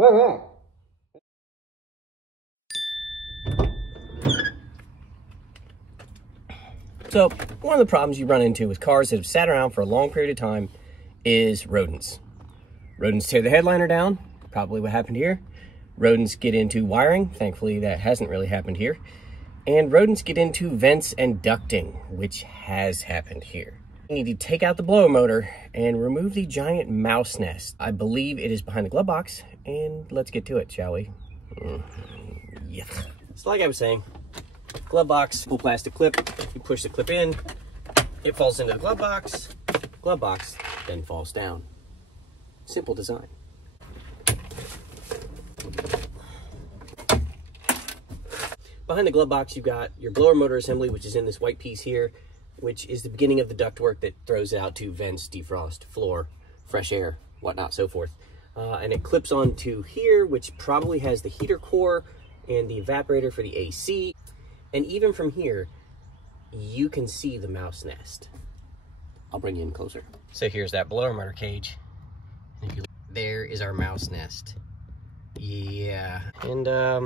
So, one of the problems you run into with cars that have sat around for a long period of time is rodents. Rodents tear the headliner down, probably what happened here. Rodents get into wiring, thankfully that hasn't really happened here. And rodents get into vents and ducting, which has happened here. You need to take out the blower motor and remove the giant mouse nest. I believe it is behind the glove box, and let's get to it, shall we? Yeah. So like I was saying, glove box, full plastic clip. You push the clip in, it falls into the glove box then falls down. Simple design. Behind the glove box, you've got your blower motor assembly, which is in this white piece here, which is the beginning of the ductwork that throws it out to vents, defrost, floor, fresh air, whatnot, so forth. And it clips onto here, which probably has the heater core and the evaporator for the AC. And even from here, you can see the mouse nest. I'll bring you in closer. So here's that blower motor cage. There is our mouse nest. Yeah. And I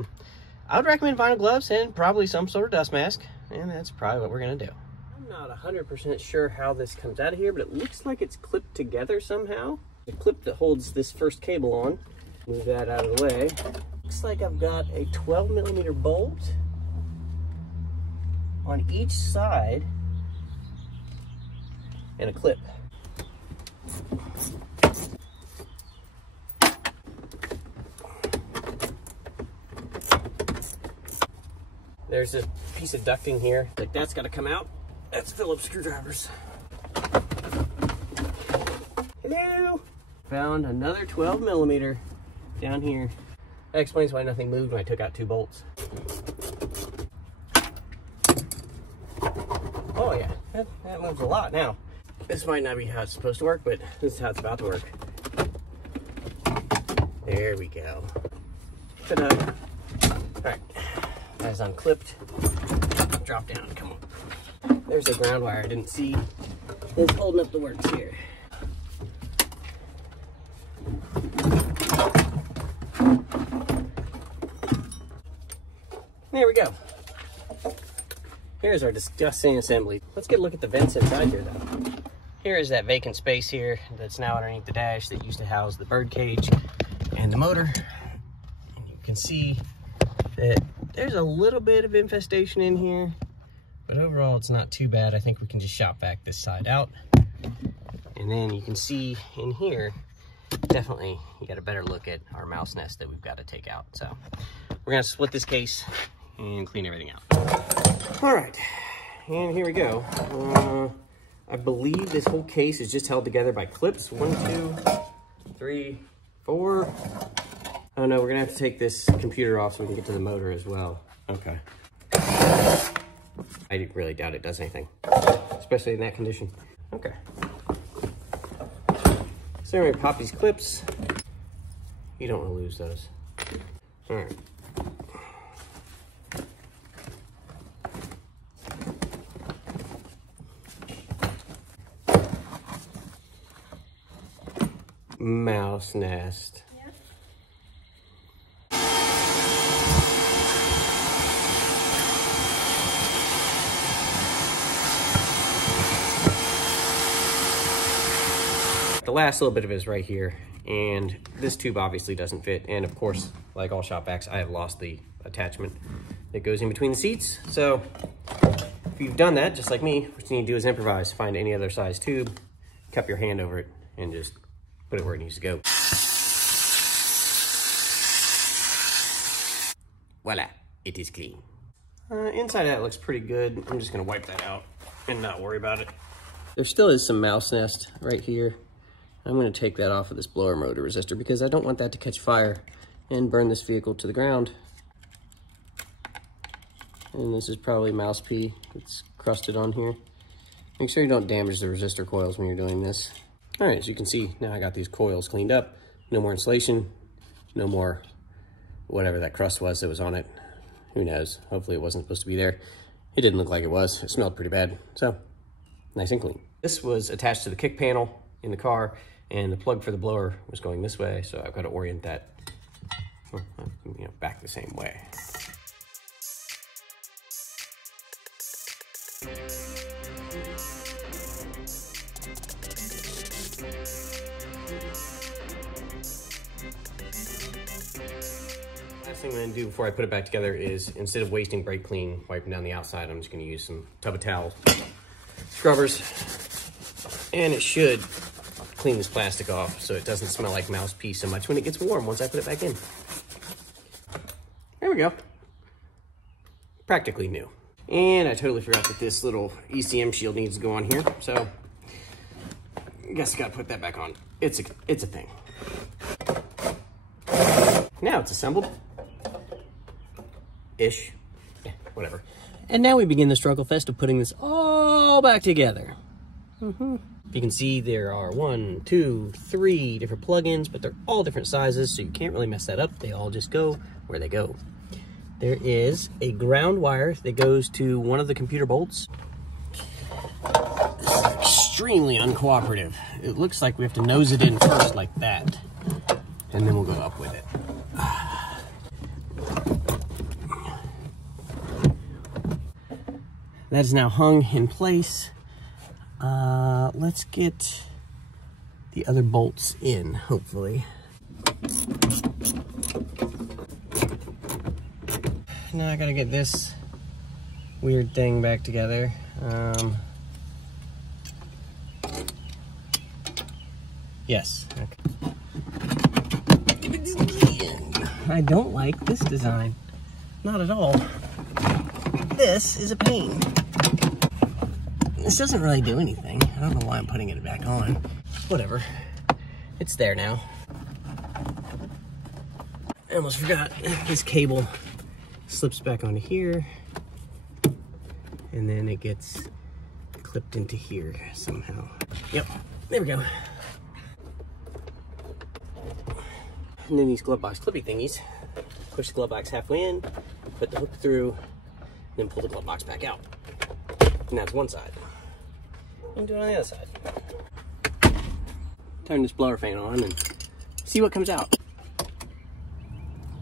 would recommend vinyl gloves and probably some sort of dust mask. And that's probably what we're gonna do. I'm not 100% sure how this comes out of here, but it looks like it's clipped together somehow. The clip that holds this first cable on, move that out of the way. Looks like I've got a 12mm bolt on each side and a clip. There's a piece of ducting here. Like that's gotta come out. That's Phillips screwdrivers. Hello! Found another 12mm down here. That explains why nothing moved when I took out 2 bolts. Oh yeah, that moves a lot now. This might not be how it's supposed to work, but this is how it's about to work. There we go. Ta-da. All right, that's unclipped. Drop down, come on. There's a ground wire I didn't see. It's holding up the works here. There we go. Here's our disgusting assembly. Let's get a look at the vents inside here though. Here is that vacant space here that's now underneath the dash that used to house the bird cage and the motor. And you can see that there's a little bit of infestation in here, but overall it's not too bad. I think we can just shop vac this side out. And then you can see in here, definitely you got a better look at our mouse nest that we've got to take out. So we're gonna split this case and clean everything out. All right, and here we go. I believe this whole case is just held together by clips. 1, 2, 3, 4. Oh no, we're gonna have to take this computer off so we can get to the motor as well. Okay. I really doubt it does anything, especially in that condition. Okay. So we're gonna pop these clips. You don't wanna lose those. All right. Mouse nest. Yeah. The last little bit of it is right here, and this tube obviously doesn't fit. And of course, like all shop vacs, I have lost the attachment that goes in between the seats. So if you've done that, just like me, what you need to do is improvise. Find any other size tube, cup your hand over it, and just put it where it needs to go. Voila, it is clean. Inside out looks pretty good. I'm just gonna wipe that out and not worry about it. There still is some mouse nest right here. I'm gonna take that off of this blower motor resistor because I don't want that to catch fire and burn this vehicle to the ground. And this is probably mouse pee that's crusted on here. Make sure you don't damage the resistor coils when you're doing this. All right, as you can see, now I got these coils cleaned up. No more insulation, no more whatever that crust was that was on it. Who knows? Hopefully it wasn't supposed to be there. It didn't look like it was. It smelled pretty bad. So, nice and clean. This was attached to the kick panel in the car, and the plug for the blower was going this way, so I've got to orient that you know, back the same way. Last thing I'm going to do before I put it back together is, instead of wasting brake clean wiping down the outside, I'm just going to use some tub of towel scrubbers, and it should clean this plastic off so it doesn't smell like mouse pee so much when it gets warm once I put it back in. There we go. Practically new. And I totally forgot that this little ECM shield needs to go on here, so I guess I gotta put that back on. It's a thing. Now it's assembled. Ish. Yeah, whatever. And now we begin the struggle fest of putting this all back together. You can see there are 1, 2, 3 different plugins, but they're all different sizes, so you can't really mess that up. They all just go where they go. There is a ground wire that goes to one of the computer bolts. This is extremely uncooperative. It looks like we have to nose it in first like that, and then we'll go up with it. That is now hung in place. Let's get the other bolts in, hopefully. Now I gotta get this weird thing back together. Yes. Okay. I don't like this design. Not at all. This is a pain. This doesn't really do anything. I don't know why I'm putting it back on. Whatever. It's there now. I almost forgot. This cable slips back onto here, and then it gets clipped into here somehow. Yep, there we go. And then these glove box clippy thingies, push the glove box halfway in, put the hook through, then pull the glove box back out. And that's one side. You can do it on the other side. Turn this blower fan on and see what comes out.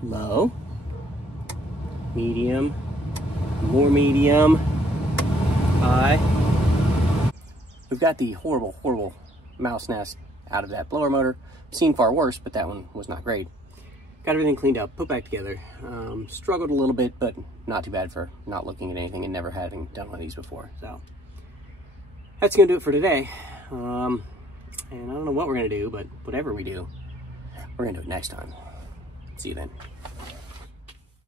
Low, medium, more medium, high. We've got the horrible, horrible mouse nest out of that blower motor. Seen far worse, but that one was not great. Got everything cleaned up, put back together. Struggled a little bit, but not too bad for not looking at anything and never having done one of these before. So that's gonna do it for today. And I don't know what we're gonna do, but whatever we do, we're gonna do it next time. See you then.